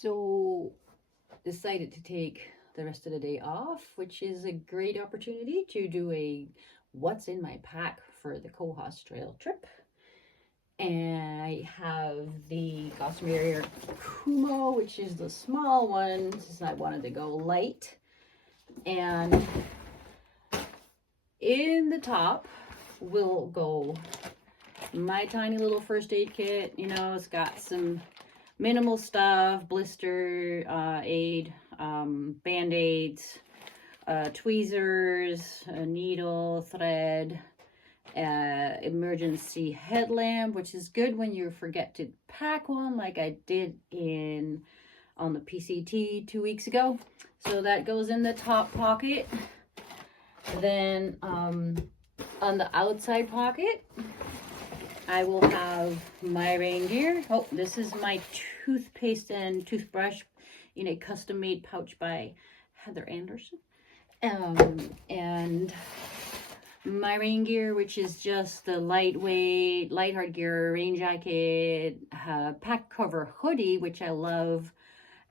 So decided to take the rest of the day off, which is a great opportunity to do a what's in my pack for the Cohos Trail trip. And I have the Gossamer Gear Kumo, which is the small one, since I wanted to go light. And in the top will go my tiny little first aid kit. You know, it's got some minimal stuff, blister aid, band-aids, tweezers, a needle, thread, emergency headlamp, which is good when you forget to pack one, like I did on the PCT 2 weeks ago. So that goes in the top pocket. Then on the outside pocket, I will have my rain gear. Oh, this is my toothpaste and toothbrush in a custom-made pouch by Heather Anderson. And my rain gear, which is just the lightweight, light hard gear rain jacket, pack cover hoodie, which I love,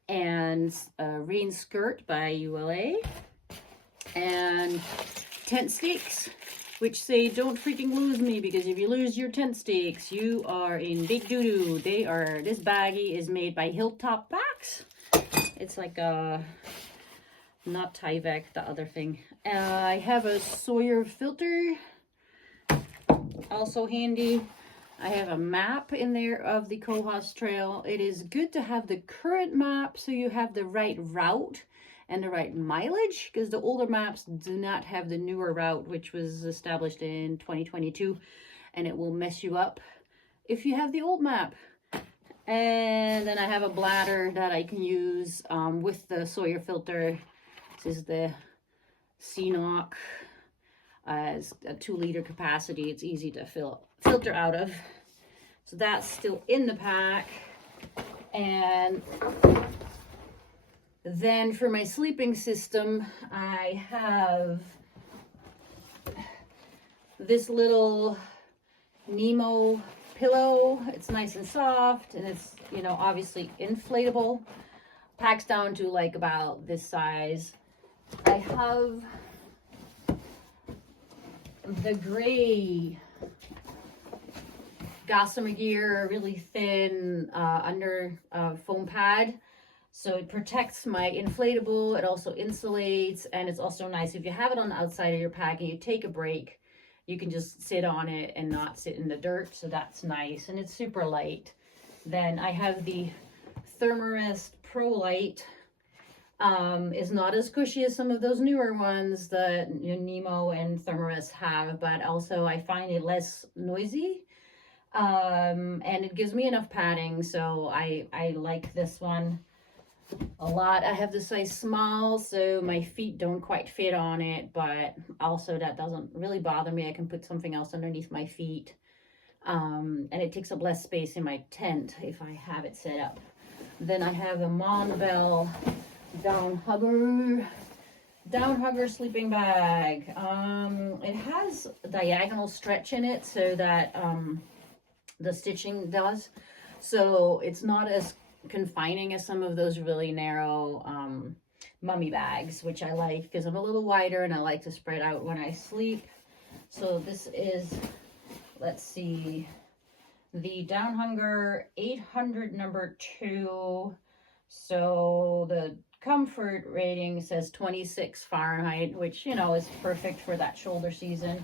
and a rain skirt by ULA, and tent stakes, which say don't freaking lose me, because if you lose your tent stakes, you are in big doo-doo. This baggie is made by Hilltop Packs. It's like a, not Tyvek, the other thing. I have a Sawyer filter, also handy. I have a map in there of the Cohos Trail. It is good to have the current map so you have the right route and the right mileage, because the older maps do not have the newer route, which was established in 2022, and it will mess you up if you have the old map. And then I have a bladder that I can use with the Sawyer filter. This is the CNOC. It's a 2-liter capacity. It's easy to filter out of. So that's still in the pack. And then for my sleeping system, I have this little Nemo pillow. It's nice and soft, and it's, you know, obviously inflatable. Packs down to like about this size. I have the gray Gossamer Gear, really thin under foam pad. So it protects my inflatable, it also insulates, and it's also nice if you have it on the outside of your pack and you take a break, you can just sit on it and not sit in the dirt, so that's nice, and it's super light. Then I have the Thermarest Pro Light. Is not as cushy as some of those newer ones that Nemo and Thermarest have, but also I find it less noisy, and it gives me enough padding, so I like this one a lot. I have the size small, so my feet don't quite fit on it, but also that doesn't really bother me. I can put something else underneath my feet, and it takes up less space in my tent if I have it set up. Then I have a Monbel down hugger sleeping bag. It has a diagonal stretch in it so that the stitching does, so it's not as confining as some of those really narrow mummy bags, which I like because I'm a little wider and I like to spread out when I sleep. So this is, let's see, the Down Hunger 800 number 2. So the comfort rating says 26 Fahrenheit, which, you know, is perfect for that shoulder season.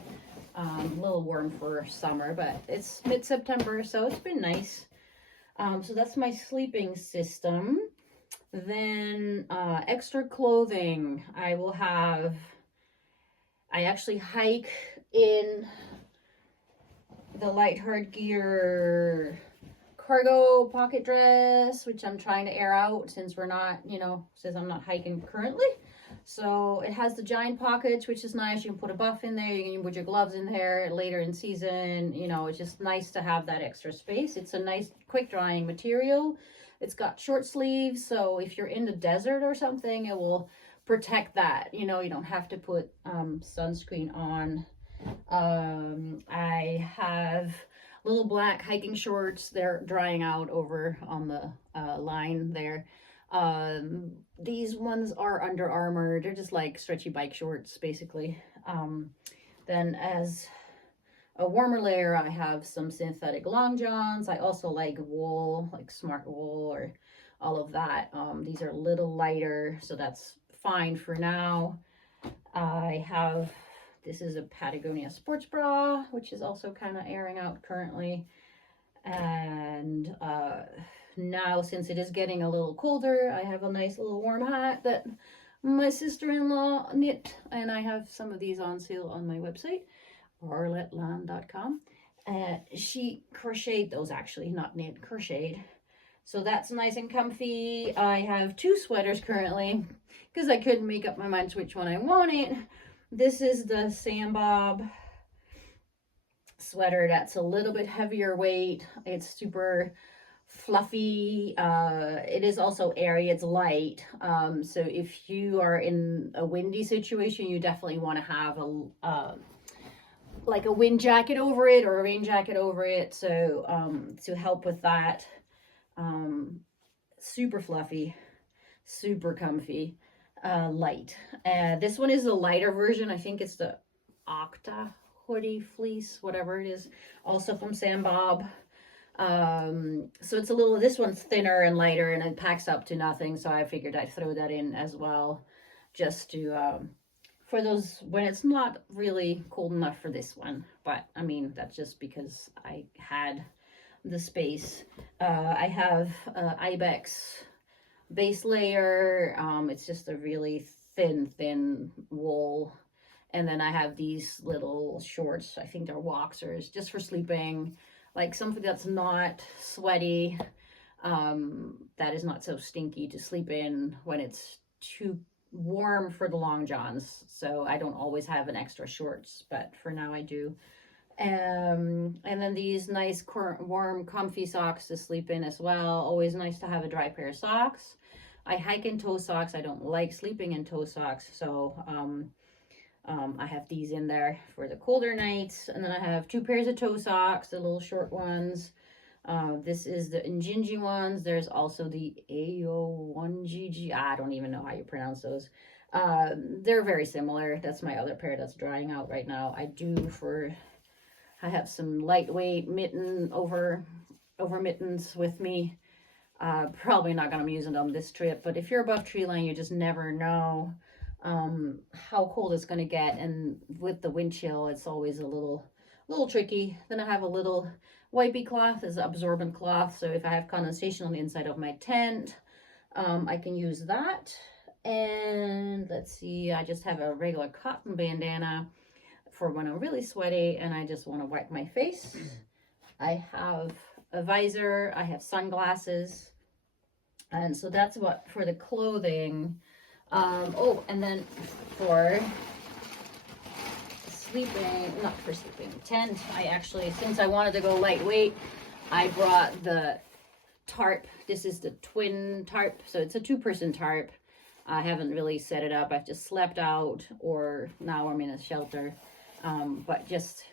A little warm for summer, but it's mid-September, so it's been nice. So that's my sleeping system. Then extra clothing. I actually hike in the Light Hard Gear cargo pocket dress, which I'm trying to air out since we're not, you know, since I'm not hiking currently. So it has the giant pockets, which is nice. You can put a buff in there, you can put your gloves in there later in season. You know, it's just nice to have that extra space. It's a nice quick drying material. It's got short sleeves, so if you're in the desert or something, it will protect that. You know, you don't have to put sunscreen on. I have little black hiking shorts. They're drying out over on the line there. These ones are Under Armour. They're just like stretchy bike shorts, basically. Then as a warmer layer, I have some synthetic long johns. I also like wool, like smart wool or all of that. These are a little lighter, so that's fine for now. I have, this is a Patagonia sports bra, which is also kind of airing out currently. And now, since it is getting a little colder, I have a nice little warm hat that my sister-in-law knit, and I have some of these on sale on my website, arletteland.com. She crocheted those, actually, not knit, crocheted. So that's nice and comfy. I have 2 sweaters currently because I couldn't make up my mind to which one I wanted. This is the Sam Bob sweater that's a little bit heavier weight. It's super fluffy. It is also airy. It's light. So if you are in a windy situation, you definitely want to have a like a wind jacket over it or a rain jacket over it. So to help with that. Super fluffy, super comfy, light. This one is the lighter version. I think it's the Octa hoodie fleece, whatever it is, also from Sam Bob. So it's a little, this one's thinner and lighter and it packs up to nothing, so I figured I'd throw that in as well, just to for those when it's not really cold enough for this one. But I mean, that's just because I had the space. I have Ibex base layer. It's just a really thin wool. And then I have these little shorts. I think they're Woxers, just for sleeping. Like something that's not sweaty, that is not so stinky to sleep in when it's too warm for the long johns. So I don't always have an extra shorts, but for now I do. And then these nice warm comfy socks to sleep in as well. Always nice to have a dry pair of socks. I hike in toe socks. I don't like sleeping in toe socks, so I have these in there for the colder nights. And then I have 2 pairs of toe socks, the little short ones. This is the Injinji ones. There's also the AO1GG. I don't even know how you pronounce those. They're very similar. That's my other pair that's drying out right now. I have some lightweight over mittens with me. Probably not going to be using them this trip, but if you're above tree line, you just never know how cold it's going to get. And with the wind chill, it's always a little tricky. Then I have a little wipey cloth, is absorbent cloth. So if I have condensation on the inside of my tent, I can use that. And let's see, I just have a regular cotton bandana for when I'm really sweaty and I just want to wipe my face. I have a visor, I have sunglasses, and so that's what for the clothing. Oh, and then for sleeping, not for sleeping, tent, I actually, since I wanted to go lightweight, I brought the tarp. This is the twin tarp, so it's a 2-person tarp. I haven't really set it up. I've just slept out, or now I'm in a shelter. But just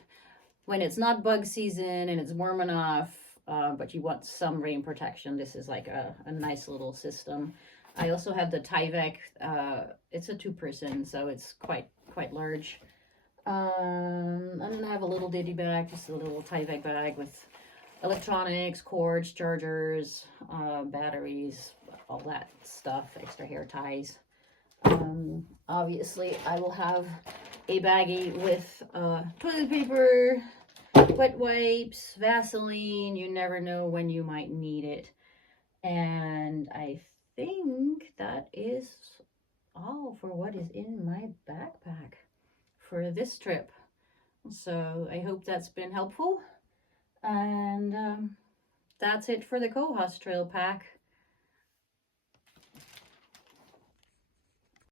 when it's not bug season and it's warm enough, but you want some rain protection, this is like a nice little system. I also have the Tyvek. It's a 2-person, so it's quite large. And then I have a little ditty bag, just a little Tyvek bag with electronics, cords, chargers, batteries, all that stuff, extra hair ties. Obviously, I will have a baggie with toilet paper, wet wipes, Vaseline. You never know when you might need it. And I think that is all for what is in my backpack for this trip. So I hope that's been helpful. And that's it for the Cohos Trail pack.